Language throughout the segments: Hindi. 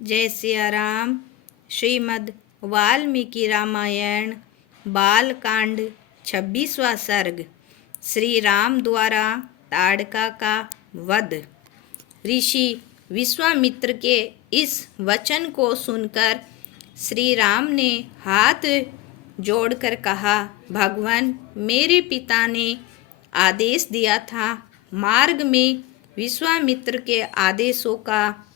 जय सिया राम। श्रीमद् वाल्मीकि रामायण बालकांड 26वां सर्ग। श्री राम द्वारा ताड़का का वध। ऋषि विश्वामित्र के इस वचन को सुनकर श्री राम ने हाथ जोड़कर कहा, भगवान, मेरे पिता ने आदेश दिया था मार्ग में विश्वामित्र के आदेशों का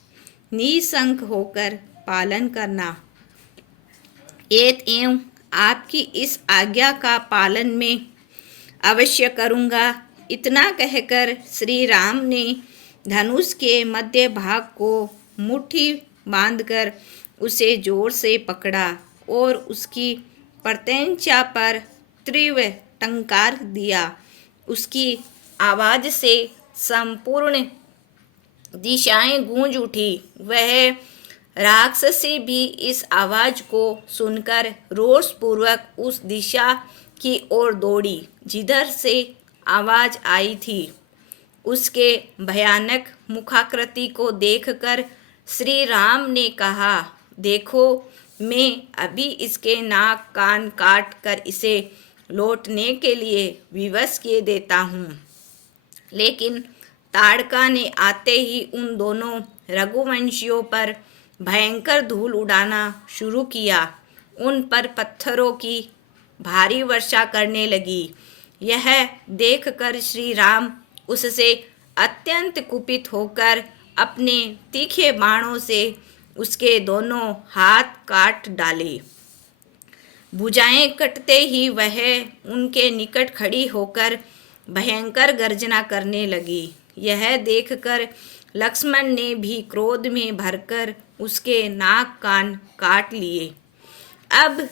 निशंक होकर पालन करना। एवं आपकी इस आज्ञा का पालन में अवश्य करूँगा। इतना कहकर श्री राम ने धनुष के मध्य भाग को मुट्ठी बांधकर उसे जोर से पकड़ा और उसकी प्रत्यंचा पर तीव्र टंकार दिया। उसकी आवाज़ से संपूर्ण दिशाएं गूंज उठी। वह राक्षसी भी इस आवाज़ को सुनकर रोषपूर्वक उस दिशा की ओर दौड़ी जिधर से आवाज़ आई थी। उसके भयानक मुखाकृति को देखकर श्री राम ने कहा, देखो, मैं अभी इसके नाक कान काट कर इसे लौटने के लिए विवश किए देता हूँ। लेकिन ताड़का ने आते ही उन दोनों रघुवंशियों पर भयंकर धूल उड़ाना शुरू किया। उन पर पत्थरों की भारी वर्षा करने लगी। यह देखकर श्री राम उससे अत्यंत कुपित होकर अपने तीखे बाणों से उसके दोनों हाथ काट डाले। भुजाएं कटते ही वह उनके निकट खड़ी होकर भयंकर गर्जना करने लगी। यह देखकर लक्ष्मण ने भी क्रोध में भरकर उसके नाक कान काट लिए। अब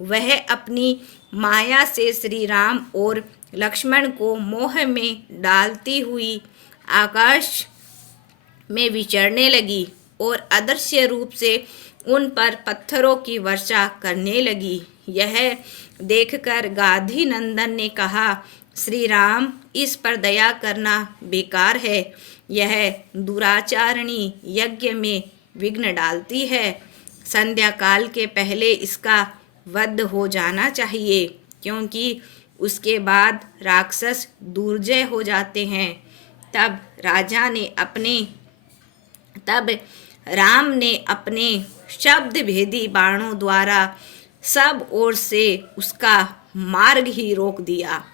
वह अपनी माया से श्री राम और लक्ष्मण को मोह में डालती हुई आकाश में विचरने लगी और अदृश्य रूप से उन पर पत्थरों की वर्षा करने लगी। यह देखकर गाधी नंदन ने कहा, श्री राम, इस पर दया करना बेकार है। यह दुराचारणी यज्ञ में विघ्न डालती है। संध्या काल के पहले इसका वध हो जाना चाहिए, क्योंकि उसके बाद राक्षस दुर्जय हो जाते हैं। तब राम ने अपने शब्द भेदी बाणों द्वारा सब ओर से उसका मार्ग ही रोक दिया।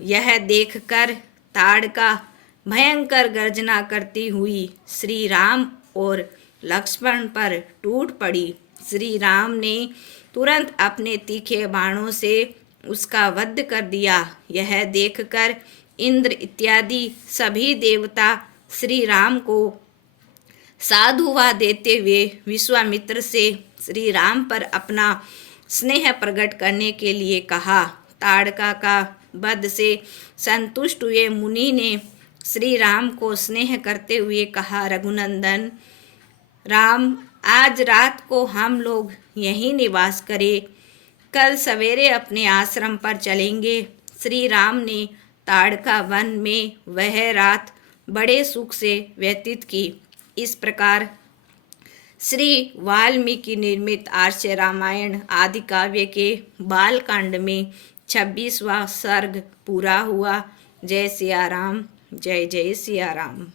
यह देखकर ताड़का भयंकर गर्जना करती हुई श्री राम और लक्ष्मण पर टूट पड़ी। श्री राम ने तुरंत अपने तीखे बाणों से उसका वध कर दिया। यह देखकर इंद्र इत्यादि सभी देवता श्री राम को साधुवाद देते हुए विश्वामित्र से श्री राम पर अपना स्नेह प्रकट करने के लिए कहा। ताड़का का वध से संतुष्ट हुए मुनि ने श्री राम को स्नेह करते हुए कहा, रघुनंदन राम, आज रात को हम लोग यहीं निवास करें। कल सवेरे अपने आश्रम पर चलेंगे। श्री राम ने ताड़का वन में वह रात बड़े सुख से व्यतीत की। इस प्रकार श्री वाल्मीकि निर्मित आर्ष रामायण आदि काव्य के बालकांड में 26वां सर्ग पूरा हुआ। जय सिया राम। जय जय सिया राम।